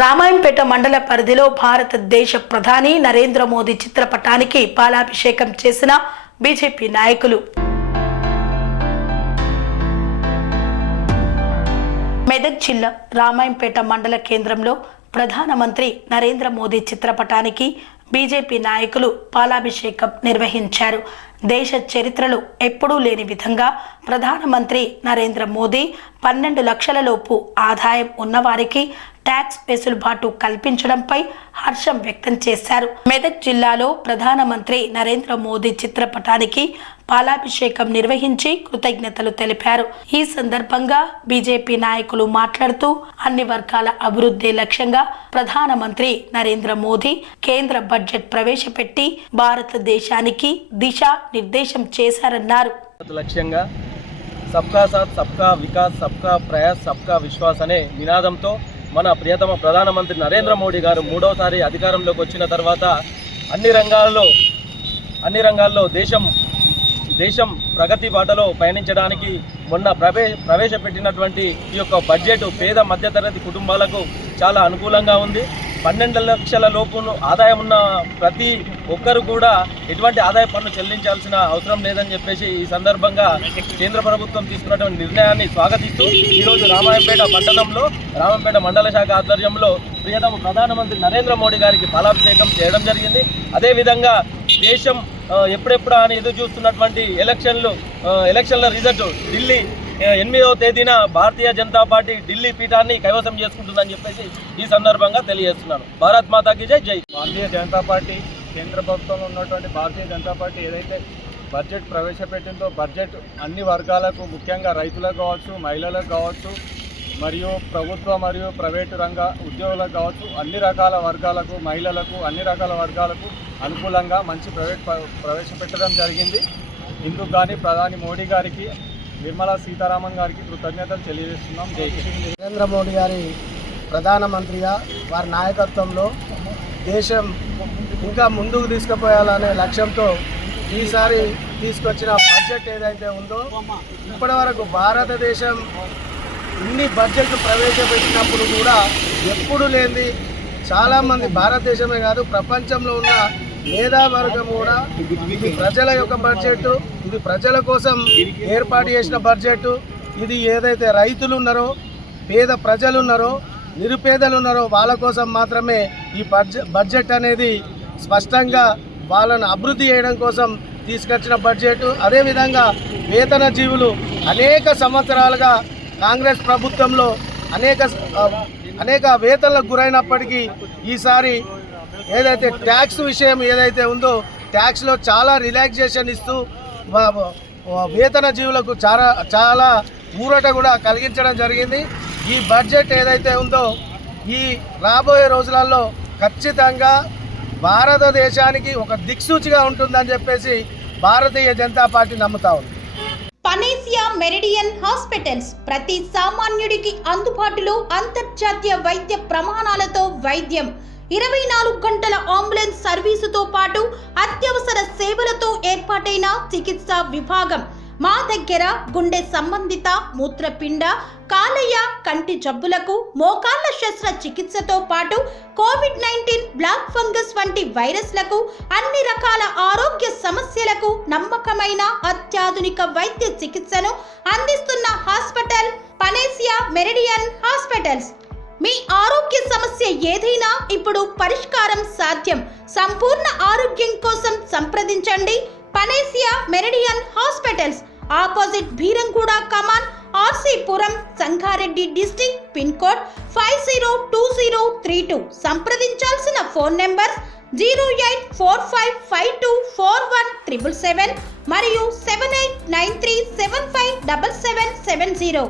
రామాయంపేట మండల పరిధిలో భారతదేశ ప్రధాని నరేంద్ర మోదీ చిత్రపటానికి పాలాభిషేకం చేసిన బీజేపీ నాయకులు. మెదక్ జిల్లా రామాయంపేట మండల కేంద్రంలో ప్రధానమంత్రి నరేంద్ర మోదీ చిత్రపటానికి బీజేపీ నాయకులు పాలాభిషేకం నిర్వహించారు. దేశ చరిత్రలో ఎప్పుడూ లేని విధంగా ప్రధానమంత్రి నరేంద్ర మోదీ 12 లక్షల లోపు ఆదాయం ఉన్నవారికి ట్యాక్స్ వెసులుబాటు కల్పించడంపై హర్షం వ్యక్తం చేశారు. మెదక్ జిల్లాలో ప్రధానమంత్రి నరేంద్ర మోదీ చిత్రపటానికి పాలాభిషేకం నిర్వహించి కృతజ్ఞతలు తెలిపారు. ఈ సందర్భంగా బీజేపీ నాయకులు మాట్లాడుతూ అన్ని వర్గాల అభివృద్ధి లక్ష్యంగా ప్రధానమంత్రి నరేంద్ర మోదీ కేంద్ర బడ్జెట్ ప్రవేశపెట్టి భారతదేశానికి దిశా నిర్దేశం చేశారన్నారు. లక్ష్యంగా సబ్కా సాత్ సబ్కా వికాస్ సబ్కా ప్రయాస్ సబ్కా విశ్వాస్ అనే నినాదంతో మన ప్రియతమ ప్రధానమంత్రి నరేంద్ర మోడీ గారు మూడవసారి అధికారంలోకి వచ్చిన తర్వాత అన్ని రంగాల్లో దేశం ప్రగతి బాటలో పయనించడానికి మొన్న ప్రవేశపెట్టినటువంటి ఈ యొక్క బడ్జెట్ పేద మధ్యతరగతి కుటుంబాలకు చాలా అనుకూలంగా ఉంది. 12 లక్షల లోపును ఆదాయం ఉన్న ప్రతి ఒక్కరు కూడా ఎటువంటి ఆదాయ పన్ను చెల్లించాల్సిన అవసరం లేదని చెప్పేసి ఈ సందర్భంగా కేంద్ర ప్రభుత్వం తీసుకున్నటువంటి నిర్ణయాన్ని స్వాగతిస్తూ ఈరోజు రామాయంపేట పట్టణంలో రామాయంపేట మండల శాఖ ఆధ్వర్యంలో ప్రియతమ ప్రధానమంత్రి నరేంద్ర మోడీ గారికి పాలాభిషేకం చేయడం జరిగింది. అదేవిధంగా దేశం ఎప్పుడెప్పుడు అని ఎదురు చూస్తున్నటువంటి ఎలక్షన్ల రిజల్ట్ ఢిల్లీ 8వ తేదీన భారతీయ జనతా పార్టీ ఢిల్లీ పీఠాన్ని కైవసం చేసుకుంటుందని చెప్పేసి ఈ సందర్భంగా తెలియజేస్తున్నాను. భారత్ మాతాకి జై. జై. భారతీయ జనతా పార్టీ కేంద్ర ప్రభుత్వంలో ఉన్నటువంటి భారతీయ జనతా పార్టీ ఏదైతే బడ్జెట్ ప్రవేశపెట్టిందో బడ్జెట్ అన్ని వర్గాలకు ముఖ్యంగా రైతులకు కావచ్చు, మహిళలకు కావచ్చు, మరియు ప్రభుత్వ మరియు ప్రైవేటు రంగ ఉద్యోగులకు కావచ్చు, అన్ని రకాల వర్గాలకు, మహిళలకు, అన్ని రకాల వర్గాలకు అనుకూలంగా మంచి ప్రవేశపెట్టడం జరిగింది. ఇందుకు కానీ ప్రధాని మోడీ గారికి, నిర్మలా సీతారామన్ గారికి కృతజ్ఞతలు తెలియజేస్తున్నాం. జై హింద్. నరేంద్ర మోడీ గారి ప్రధానమంత్రిగా వారి నాయకత్వంలో దేశం ఇంకా ముందుకు తీసుకుపోయాలనే లక్ష్యంతో ఈసారి తీసుకొచ్చిన బడ్జెట్ ఏదైతే ఉందో ఇప్పటి వరకు భారతదేశం ఇన్ని బడ్జెట్ ప్రవేశపెట్టినప్పుడు కూడా ఎప్పుడు లేనిది చాలామంది భారతదేశమే కాదు ప్రపంచంలో ఉన్న మేధావర్గం కూడా ఇది ప్రజల యొక్క బడ్జెట్, ఇది ప్రజల కోసం ఏర్పాటు చేసిన బడ్జెట్, ఇది ఏదైతే రైతులు ఉన్నారో, పేద ప్రజలు ఉన్నారో, నిరుపేదలు ఉన్నారో వాళ్ళ కోసం మాత్రమే ఈ బడ్జెట్ అనేది స్పష్టంగా వాళ్ళను అభివృద్ధి చేయడం కోసం తీసుకొచ్చిన బడ్జెట్. అదేవిధంగా వేతన జీవులు అనేక సంవత్సరాలుగా కాంగ్రెస్ ప్రభుత్వంలో అనేక వేతనలకు గురైనప్పటికీ ఈసారి ఏదైతే ట్యాక్స్ విషయం ఏదైతే ఉందో ట్యాక్స్లో చాలా రిలాక్సేషన్ ఇస్తూ వేతన జీవులకు చాలా ఊరట కూడా కలిగించడం జరిగింది. ఈ బడ్జెట్ ఏదైతే ఉందో ఈ రాబోయే రోజులలో ఖచ్చితంగా భారతదేశానికి ఒక దిక్సూచిగా ఉంటుందని చెప్పేసి భారతీయ జనతా పార్టీ నమ్ముతా ఉంది. పనేసియా మెరిడియన్ హాస్పిటల్స్ ప్రతి సామాన్యుడికి అందుబాటులో అంతర్జాతీయ వైద్య ప్రమాణాలతో వైద్యం, 24 గంటల అంబులెన్స్ సర్వీసుతో పాటు అత్యవసర సేవలతో ఏర్పాటైన చికిత్సా విభాగం. మా దగ్గర గుండె సంబంధిత, మూత్రపిండ, కాలేయ, కంటి జబ్బులకు, మోకాళ్ల శస్త్రచికిత్సతో పాటు కోవిడ్-19, బ్లాక్ ఫంగస్ వంటి వైరస్లకు, అన్ని రకాల ఆరోగ్య సమస్యలకు నమ్మకమైన అత్యాధునిక వైద్య చికిత్సను అందిస్తున్న హాస్పిటల్ పనేసియా మెరిడియన్ హాస్పిటల్స్. మీ ఆరోగ్య సమస్య ఏదైనా ఇప్పుడు పరిష్కారం సాధ్యం. సంపూర్ణ ఆరోగ్యం కోసం సంప్రదించండి Panacea Meridian hospitals, opposite Bheeramguda Kaman, RC Puram, Sangareddy district, pin code 502032. సంప్రదించాల్సిన ఫోన్ నెంబర్ 0845524177 మరియు 7893757770.